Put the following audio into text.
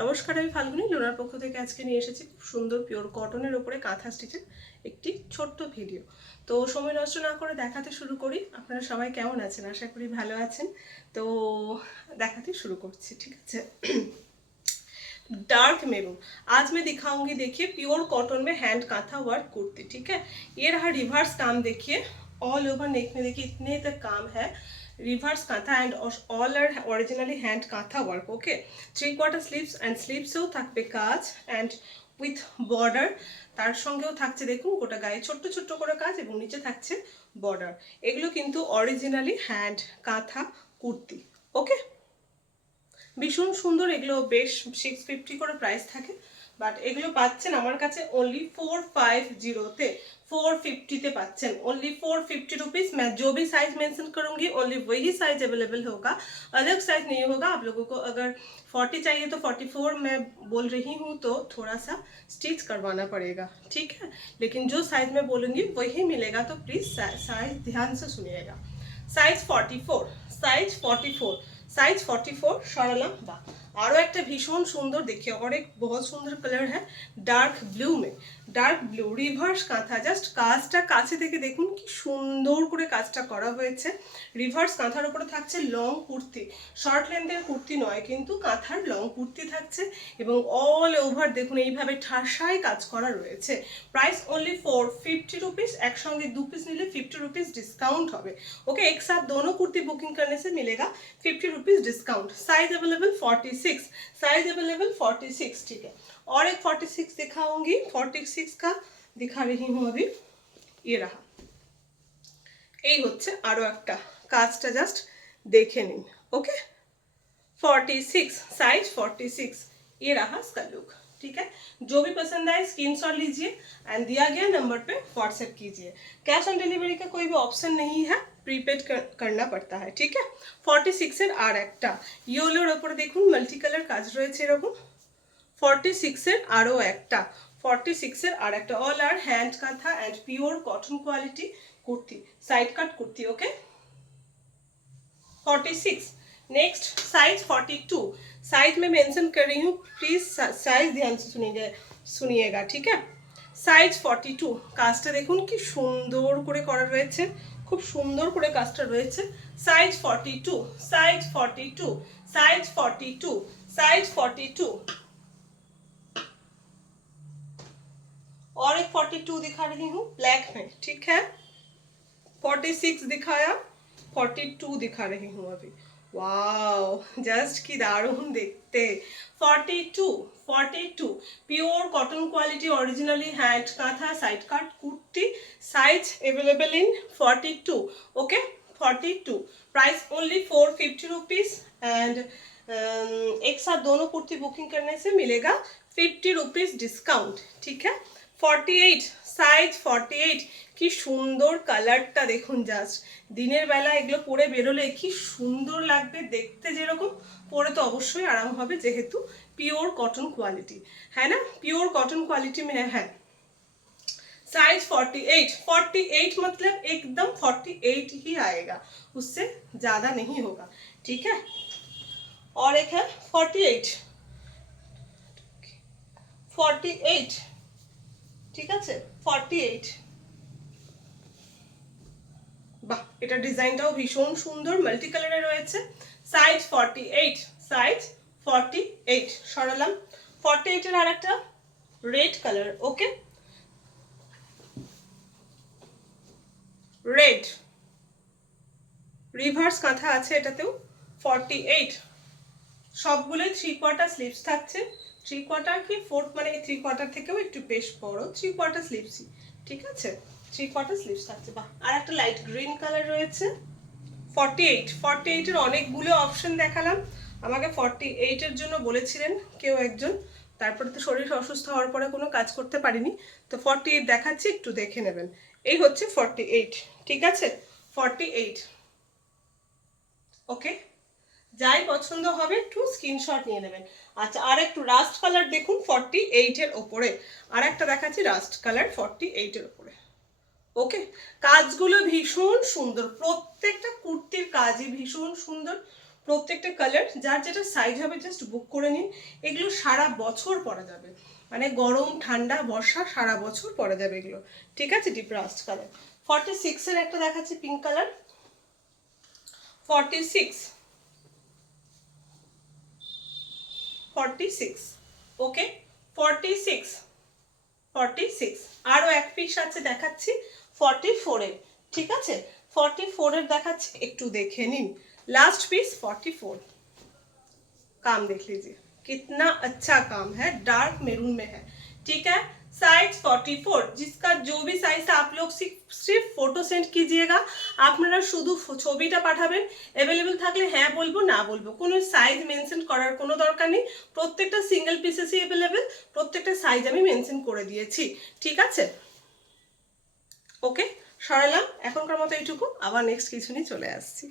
নমস্কার, আমি ফাল্গুনি লোনার পক্ষ থেকে আজকে নিয়ে এসেছি খুব সুন্দর পিওর কটনের উপরে কাঁথা স্টিচের একটি ছোট্ট ভিডিও। তো সময় নষ্ট না করে দেখাতে শুরু করি। আপনারা সবাই কেমন আছেন? আশা করি ভালো আছেন। তো দেখাতে शुरू করছি, ঠিক আছে। डार्क मेरून आज मैं दिखाऊंगी, देखिए प्योर कॉटन में हैंड कांथा वर्क कुर्ती, ठीक है। ये रहा रिवर्स काम, देखिए ऑल ओवर नेक में देखिए इतने तक काम है। Reverse kantha and all are originally hand kantha work, okay. 3/4 sleeves and স্লিভসেও থাকবে কাজ এন্ড উইথ বর্ডার। তার সঙ্গেও থাকছে দেখুন গোটা গায়ে ছোট্ট ছোট্ট করে কাজ এবং নিচে থাকছে বর্ডার। এগুলো কিন্তু অরিজিনালি হ্যান্ড কাঁথা কুর্তি, ওকে। ভীষণ সুন্দর, এগুলো বেশ 650 করে প্রাইস থাকে, বাট এগুলো পাচ্ছেন আমার কাছে ओनली 450 তে, 450 তে পাচ্ছেন ओनली 450 रुपीस। मैं जो भी साइज मेंशन करूंगी ओनली वही साइज अवेलेबल होगा, अलग साइज नहीं होगा। आप लोगों को अगर 40 चाहिए तो 44 मैं बोल रही हूँ, तो थोड़ा सा स्टिच करवाना पड़ेगा, ठीक है। लेकिन जो साइज मैं बोलूँगी वही मिलेगा, तो प्लीज़ साइज ध्यान से सुनिएगा। Size 44, size 44, size 44 সরালাম। বা আরও একটা ভীষণ সুন্দর, देखिए और एक बहुत सुंदर कलर है डार्क ब्लू में, ডার্ক ব্লু রিভার্স কাঁথা। জাস্ট কাজটা কাছে থেকে দেখুন কি সুন্দর করে কাজটা করা হয়েছে। রিভার্স কাঁথার উপরে থাকছে লং কুর্তি, শর্ট লেন্থের কুর্তি নয় কিন্তু কাঁথার লং কুর্তি থাকছে এবং অল ওভার দেখুন এইভাবে ঠাসায় কাজ করা রয়েছে। Price only 450 rupees. একসঙ্গে 2 পিস নিলে 50 रुपीज़ डिस्काउंट হবে, ओके। एक साथ दोनों कुर्ती बुकिंग करने से मिलेगा 50 rupees discount. Size available 46, size available 46, ठीक है। और एक 46 दिखाऊंगी, 46 का दिखा रही हूँ अभी। ये रहा, এই হচ্ছে আরো একটা, কাজটা জাস্ট দেখে নিন, ओके। 46 साइज 46, ये रहा इसका लुक, ठीक है। जो भी पसंद आए स्क्रीनशॉट लीजिए एंड दिया गया नंबर पे व्हाट्सएप कीजिए। कैश ऑन डिलीवरी का कोई भी ऑप्शन नहीं है, प्रीपेड करना पड़ता है, ठीक है। 46 এর আর একটা ইয়েলোর উপরে দেখুন মাল্টি কালার কাজ রয়েছে এরকম। 46 এর আরও একটা, 46 এর আর একটা অল আর hand kantha and pure cotton quality kurti, side cut kurti, okay. 46 next size 42, size में मेंशन कर रही हूँ, प्लीज साइज ध्यान से सुनिएगा, ठीक है। साइज 42 কাজটা দেখুন কি সুন্দর করে করা রয়েছে, খুব সুন্দর করে কাজটা রয়েছে। Size 42, size 42, size 42, size 42। और एक 42 दिखा रही हूँ ब्लैक में, ठीक है। 46 दिखाया, 42 दिखा रही हूँ अभी। वाओ, जस्ट की दारुण देखते। 42, 42 pure cotton quality originally hand kantha side काट kurti, size available in 42, okay. 42 price only 450 rupees and एक साथ दोनों कुर्ती बुकिंग करने से मिलेगा 50 रुपीज़ डिस्काउंट, ठीक है। 48 সাইজ 48, কি সুন্দর কালারটা দেখুন। জাস্ট দিনের বেলা এগুলো পরে বেরোলে কি সুন্দর লাগবে দেখতে, যেরকম পরে তো অবশ্যই আরাম হবে, যেহেতু পিওর কটন কোয়ালিটি है ना, प्योर कॉटन क्वालिटी में है। साइज 48, 48 मतलब एकदम 48 ही आएगा, उससे ज़्यादा नहीं होगा, ठीक है। और एक है 48, 48, ঠিক আছে। 48, বাহ, এটা ডিজাইনটাও ভীষণ সুন্দর, মাল্টি কালারে রয়েছে। Size 48, size 48 সরালাম। 48 এর আরেকটা রেড কালার, ওকে। রেড রিভার্স কাঁথা আছে এটাতেও। 48 সবগুলোই 3/4 স্লিভস থাকছে। 3/4 কি 4 মানে 3/4 থেকেও একটু বেশ বড়, 3/4 স্লিভসই, ঠিক আছে। 3/4 স্লিভস থাকছে। বাহ, আর একটা লাইট গ্রিন কালার রয়েছে। 48, 48 এর অনেকগুলো অপশন দেখালাম। আমাকে 48 এর জন্য বলেছিলেন কেউ একজন, তারপরে তো শরীর অসুস্থ হওয়ার পরে কোনো কাজ করতে পারিনি, তো 48 দেখাচ্ছি, একটু দেখে নেবেন। এই হচ্ছে 48, ঠিক আছে। 48, ওকে। যাই পছন্দ হবে একটু স্ক্রিনশট নিয়ে নেবেন। আচ্ছা, আর একটু রাস্ট কালার দেখুন 48 এর ওপরে, আর একটা দেখাচ্ছি রাস্ট কালার 48 এর ওপরে, ওকে। কাজগুলো ভীষণ সুন্দর, প্রত্যেকটা কুর্তির কাজই ভীষণ সুন্দর, প্রত্যেকটা কালার যার যেটা সাইজ হবে জাস্ট বুক করে নিন। এগুলো সারা বছর পরা যাবে, মানে গরম ঠান্ডা বর্ষা সারা বছর পরা যাবে এগুলো, ঠিক আছে। Deep rushed colour. 46 এর একটা দেখাচ্ছি পিঙ্ক কালার, 46 46 ওকে 46 46 আরও এক পিস আছে দেখাচ্ছি 44 এর, ঠিক আছে। 44 এর দেখাচ্ছি, একটু দেখে নিন। लास्ट पीस 44, काम देख लीजिए कितना अच्छा काम है, डार्क मेरून में है, ठीक है। साइज 44, जिसका जो भी साइज आप लोग सिर्फ फोटो सेंड कीजिएगा। আপনারা শুধু ছবিটা পাঠাবেন, अवेलेबल থাকলে হ্যাঁ বলবো না বলবো, কোনো সাইজ মেনশন করার কোনো দরকার নেই। প্রত্যেকটা সিঙ্গেল পিসেসই अवेलेबल, প্রত্যেকটা সাইজ আমি মেনশন করে দিয়েছি, ঠিক আছে। ওকে, সরালাম এখনকার মতো এইটুকু, আবার নেক্সট কিছু নিয়ে চলে আসছি।